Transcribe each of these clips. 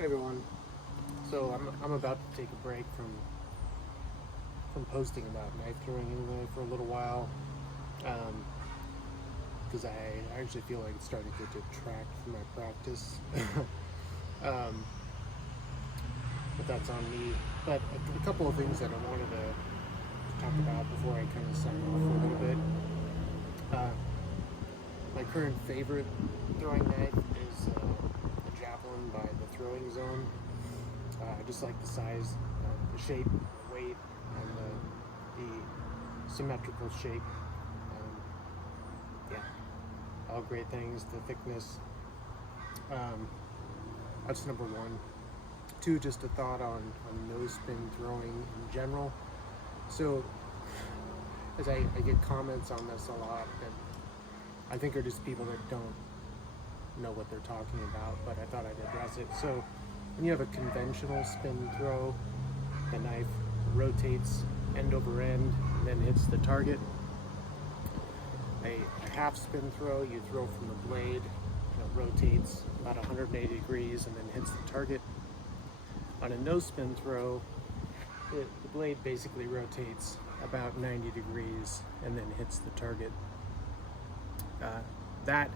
Hey everyone. So I'm about to take a break from posting about knife throwing anyway for a little while, because I actually feel like it's starting to detract from my practice. um, but that's on me. But a couple of things that I wanted to talk about before I kind of sign off for a little bit. Uh, my current favorite throwing knife is the Javelin by the Throwing Zone. I just like the size, the shape, the weight, and the symmetrical shape. Yeah, all great things. The thickness. Um, that's number one. Two, just a thought on nose spin throwing in general. So, as I get comments on this a lot, and I think are just people that don't know what they're talking about, but I thought I'd address it. So, when you have a conventional spin throw, the knife rotates end over end and then hits the target. A half spin throw, you throw from the blade, it rotates about 180 degrees and then hits the target. On a no spin throw, the blade basically rotates about 90 degrees and then hits the target. That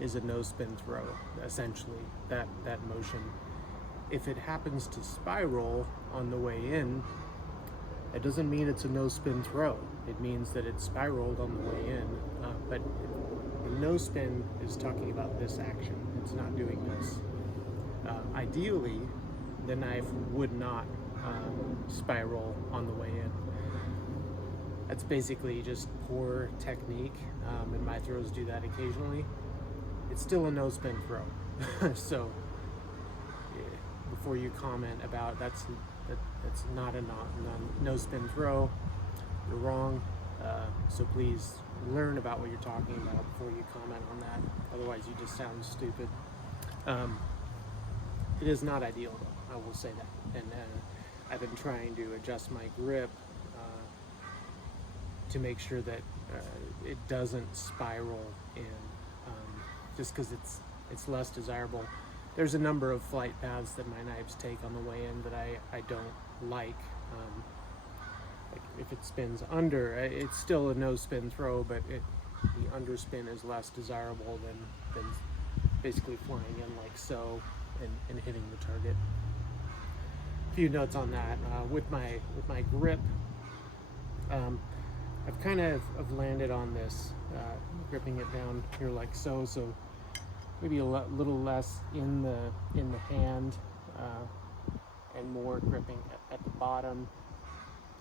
is a no spin throw, essentially, that motion. If it happens to spiral on the way in, it doesn't mean it's a no spin throw. It means that it spiraled on the way in. But the no spin is talking about this action. It's not doing this. Ideally, the knife would not spiral on the way in. That's basically just poor technique, and my throws do that occasionally. It's still a no spin throw. So before you comment about that's not a no spin throw, you're wrong. So please learn about what you're talking about before you comment on that. Otherwise, you just sound stupid. It is not ideal, though. I will say that. And I've been trying to adjust my grip to make sure that it doesn't spiral in, just because it's less desirable. There's a number of flight paths that my knives take on the way in that I don't like. Like if it spins under, it's still a no spin throw, but the underspin is less desirable than basically flying in like so and hitting the target. A few notes on that. With my grip, I've kind of landed on this, gripping it down here like so. So maybe a little less in the hand, and more gripping at the bottom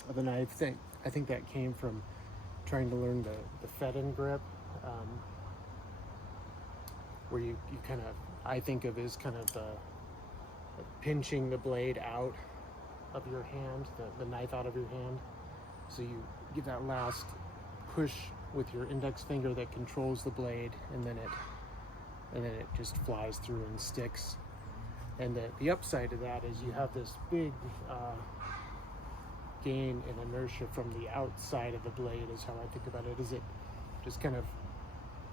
of the knife. I think that came from trying to learn the Fedden grip, where you kind of, I think of as kind of pinching the blade out of your hand, the knife out of your hand. So you give that last push with your index finger that controls the blade, and then it just flies through and sticks. And the upside of that is you have this big gain in inertia from the outside of the blade, is how I think about it. Is it just kind of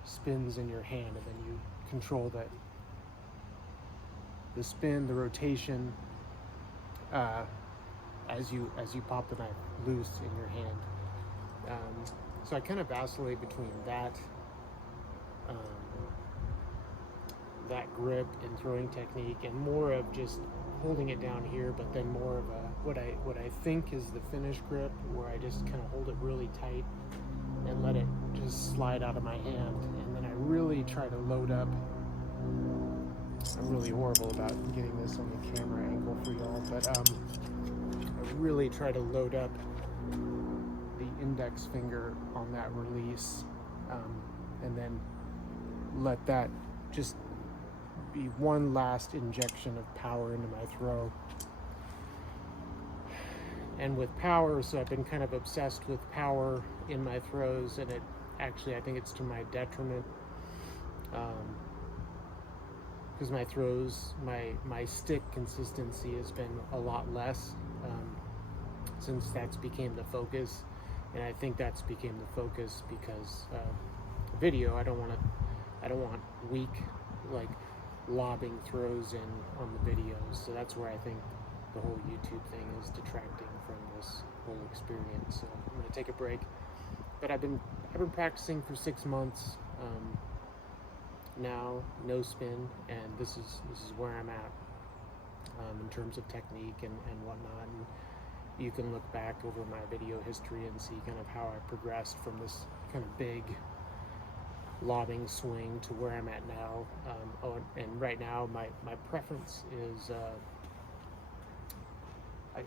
spins in your hand, and then you control the spin, the rotation, as you pop the knife loose in your hand. So I kind of vacillate between that grip and throwing technique, and more of just holding it down here, but then more of what I think is the finish grip, where I just kind of hold it really tight and let it just slide out of my hand, and then I really try to load up. I'm really horrible about getting this on the camera angle for y'all, but I really try to load up the index finger on that release, and then let that just be one last injection of power into my throw. And with power, so I've been kind of obsessed with power in my throws, and it actually, I think it's to my detriment, because my throws, my stick consistency has been a lot less since that's became the focus. And I think that's became the focus because video, I don't want weak, like lobbing throws in on the videos. So that's where I think the whole YouTube thing is detracting from this whole experience. So I'm going to take a break. But I've been practicing for 6 months now, no spin, and this is where I'm at in terms of technique and whatnot. And you can look back over my video history and see kind of how I progressed from this kind of big lobbing swing to where I'm at now. And right now my preference is I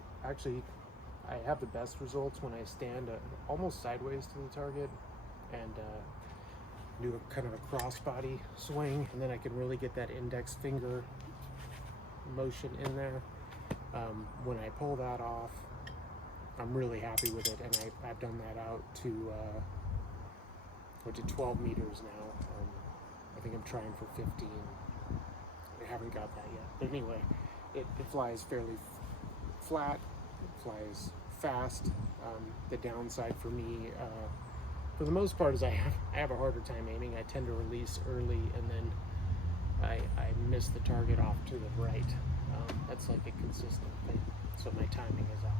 have the best results when I stand almost sideways to the target and do a kind of a crossbody swing, and then I can really get that index finger motion in there. When I pull that off, I'm really happy with it, and I've done that out to 12 meters now. I think I'm trying for 15. I haven't got that yet, but anyway, it flies fairly flat. It flies fast. The downside for me, for the most part, is I have a harder time aiming. I tend to release early, and then I miss the target off to the right. That's like a consistent thing, so my timing is off.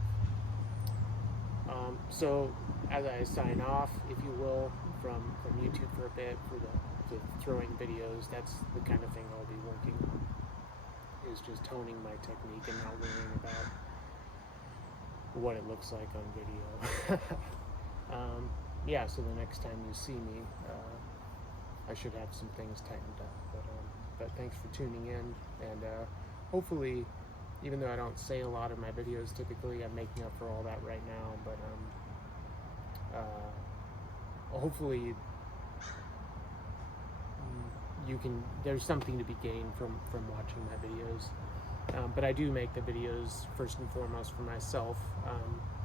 So as I sign off, if you will, from YouTube for a bit, for the throwing videos, that's the kind of thing I'll be working on, is just honing my technique and not worrying about what it looks like on video. Yeah, so the next time you see me, I should have some things tightened up. But thanks for tuning in, and hopefully, even though I don't say a lot in my videos typically, I'm making up for all that right now. But hopefully, there's something to be gained from watching my videos. But I do make the videos first and foremost for myself,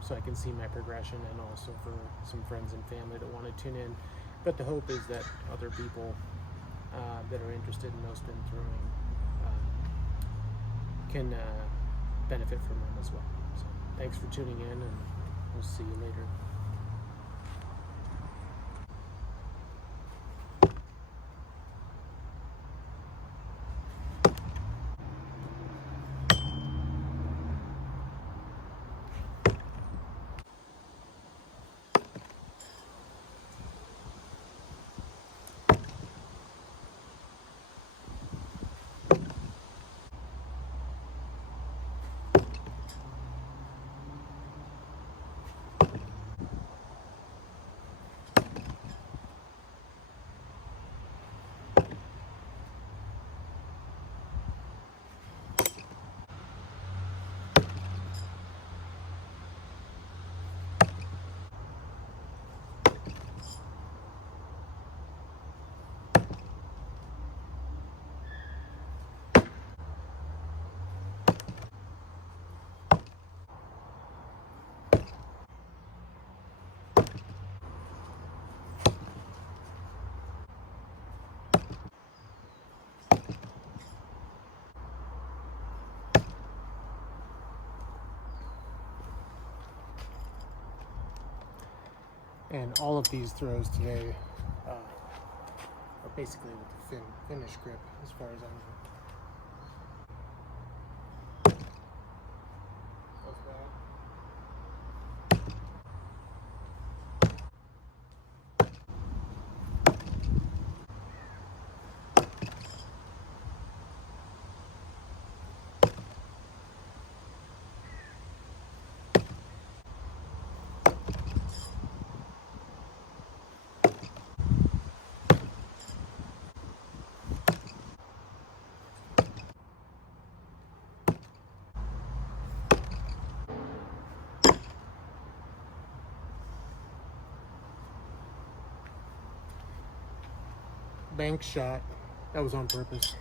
so I can see my progression, and also for some friends and family that want to tune in. But the hope is that other people that are interested in no-spin throwing can benefit from them as well. So thanks for tuning in, and we'll see you later. And all of these throws today are basically with the finish grip, as far as I know. Bank shot. That was on purpose.